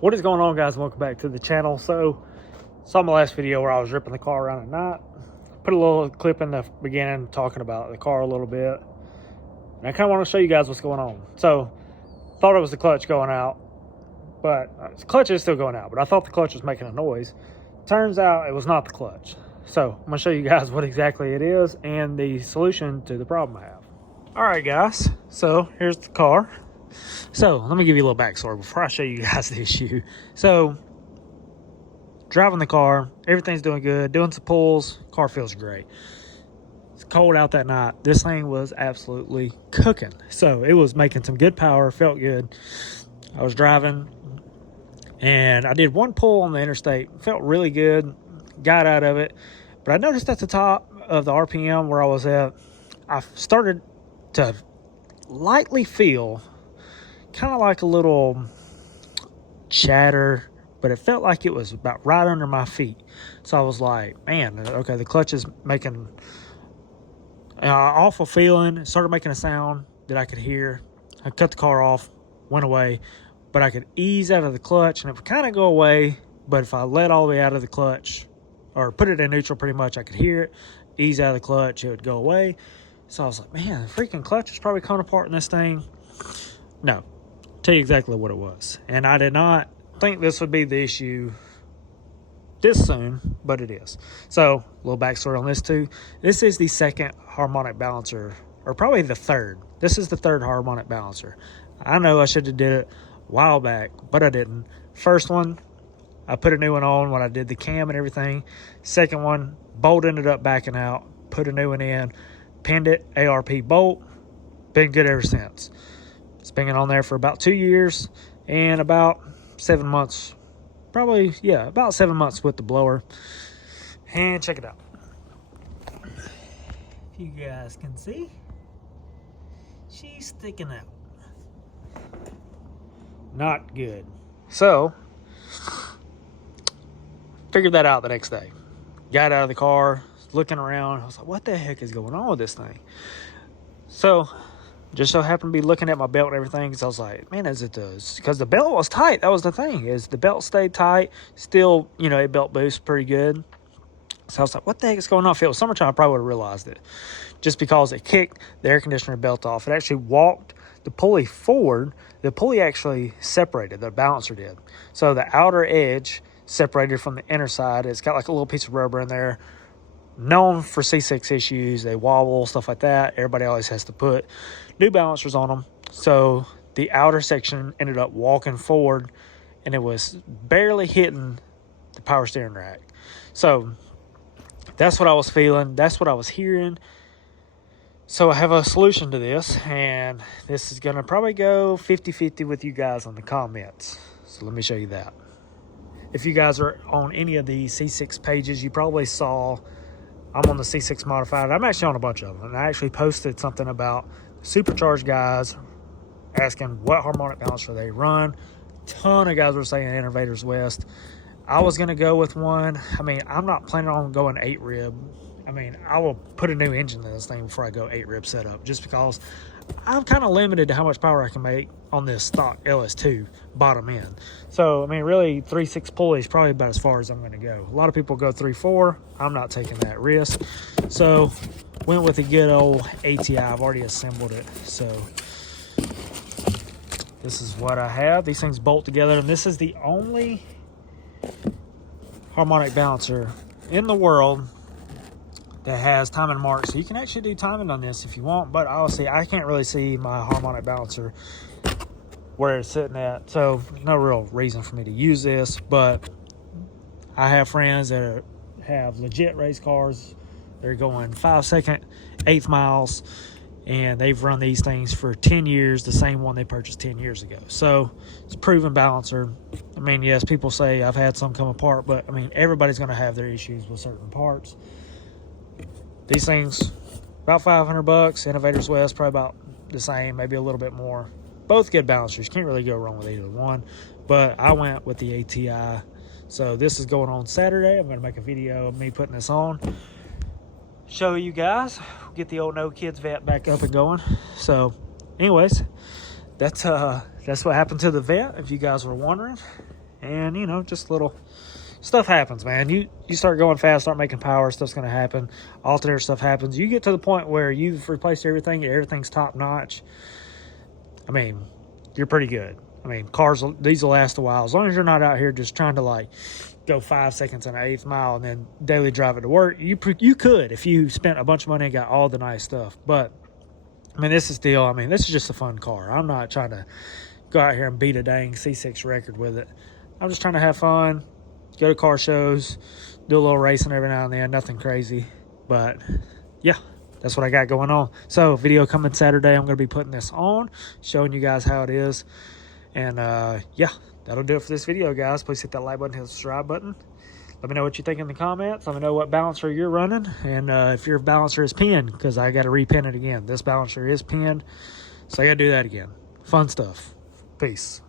What is going on, guys? Welcome back to the channel. So, saw my last video where I was ripping the car around at night. Put a little clip in the beginning talking about the car a little bit. And I kind of want to show you guys what's going on. So, thought it was the clutch going out. But, the clutch is still going out. But I thought the clutch was making a noise. Turns out it was not the clutch. So, I'm going to show you guys what exactly it is and the solution to the problem I have. Alright, guys. So, here's the car. So, let me give you a little backstory before I show you guys the issue. So, driving the car, everything's doing good, doing some pulls, car feels great. It's cold out that night. This thing was absolutely cooking. So, it was making some good power, felt good. I was driving, and I did one pull on the interstate. Felt really good, got out of it. But I noticed at the top of the RPM where I was at, I started to lightly feel kind of like a little chatter, but it felt like it was about right under my feet. So I was like, man, okay, the clutch is making an awful feeling. It started making a sound that I could hear. I cut the car off, went away, but I could ease out of the clutch and it would kind of go away. But if I let all the way out of the clutch or put it in neutral pretty much, I could hear it, ease out of the clutch, it would go away. So I was like, man, the freaking clutch is probably coming apart in this thing. No. Tell you exactly what it was. And I did not think this would be the issue this soon, but it is. So, a little backstory on this too. This is the second harmonic balancer, or probably the third. This is the third harmonic balancer. I know I should have did it a while back, but I didn't. First one, I put a new one on when I did the cam and everything. Second one, bolt ended up backing out, put a new one in, pinned it, ARP bolt, been good ever since. It's been on there for about 2 years and about 7 months. Probably, yeah, about 7 months with the blower. And check it out. If you guys can see, she's sticking out. Not good. So, figured that out the next day. Got out of the car, looking around. I was like, what the heck is going on with this thing? So, just so happened to be looking at my belt and everything, because I was like, man, is it the... Because the belt was tight. That was the thing, is the belt stayed tight. Still, you know, it belt boost pretty good. So I was like, what the heck is going on? If it was summertime, I probably would have realized it. Just because it kicked the air conditioner belt off. It actually walked the pulley forward. The pulley actually separated. The balancer did. So the outer edge separated from the inner side. It's got like a little piece of rubber in there. Known for C6 issues, they wobble, stuff like that. Everybody always has to put new balancers on them. So the outer section ended up walking forward and it was barely hitting the power steering rack. So that's what I was feeling. That's what I was hearing. So I have a solution to this, and this is going to probably go 50-50 with you guys on the comments. So let me show you that. If you guys are on any of the C6 pages, you probably saw I'm on the C6 Modified. I'm actually on a bunch of them. And I actually posted something about supercharged guys asking what harmonic balancer they run. Ton of guys were saying Innovators West. I was going to go with one. I mean, I'm not planning on going 8 rib. I mean, I will put a new engine in this thing before I go 8 rib setup, just because I'm kind of limited to how much power I can make on this stock LS2 bottom end. So, I mean, really 3.6 pulley is probably about as far as I'm going to go. A lot of people go 3.4. I'm not taking that risk. So, went with a good old ATI. I've already assembled it. So, this is what I have. These things bolt together, and this is the only harmonic balancer in the world that has timing marks. So you can actually do timing on this if you want, but honestly, I can't really see my harmonic balancer where it's sitting at, so no real reason for me to use this. But I have friends that have legit race cars. They're going 5-second, 1/8 miles, and they've run these things for 10 years, the same one they purchased 10 years ago. So it's a proven balancer. I mean, yes, people say I've had some come apart, but I mean, everybody's going to have their issues with certain parts. These things, about $500. Innovators West, probably about the same, maybe a little bit more. Both good balancers. Can't really go wrong with either one. But I went with the ATI. So this is going on Saturday. I'm going to make a video of me putting this on. Show you guys. Get the old No Kids vet back up and going. So, anyways, that's what happened to the vet, if you guys were wondering. And, you know, just little stuff happens, man. You start going fast, start making power, stuff's going to happen. Alternator stuff happens. You get to the point where you've replaced everything, everything's top notch. I mean, you're pretty good. I mean, cars, these will last a while. As long as you're not out here just trying to, like, go 5 seconds on an eighth mile and then daily drive it to work. You could if you spent a bunch of money and got all the nice stuff. But, I mean, this is just a fun car. I'm not trying to go out here and beat a dang C6 record with it. I'm just trying to have fun, go to car shows, do a little racing every now and then, nothing crazy. But, yeah, that's what I got going on. So, video coming Saturday. I'm going to be putting this on, showing you guys how it is. And, yeah, that'll do it for this video, guys. Please hit that like button, hit the subscribe button. Let me know what you think in the comments. Let me know what balancer you're running. And if your balancer is pinned, because I got to repin it again. This balancer is pinned, so I got to do that again. Fun stuff. Peace.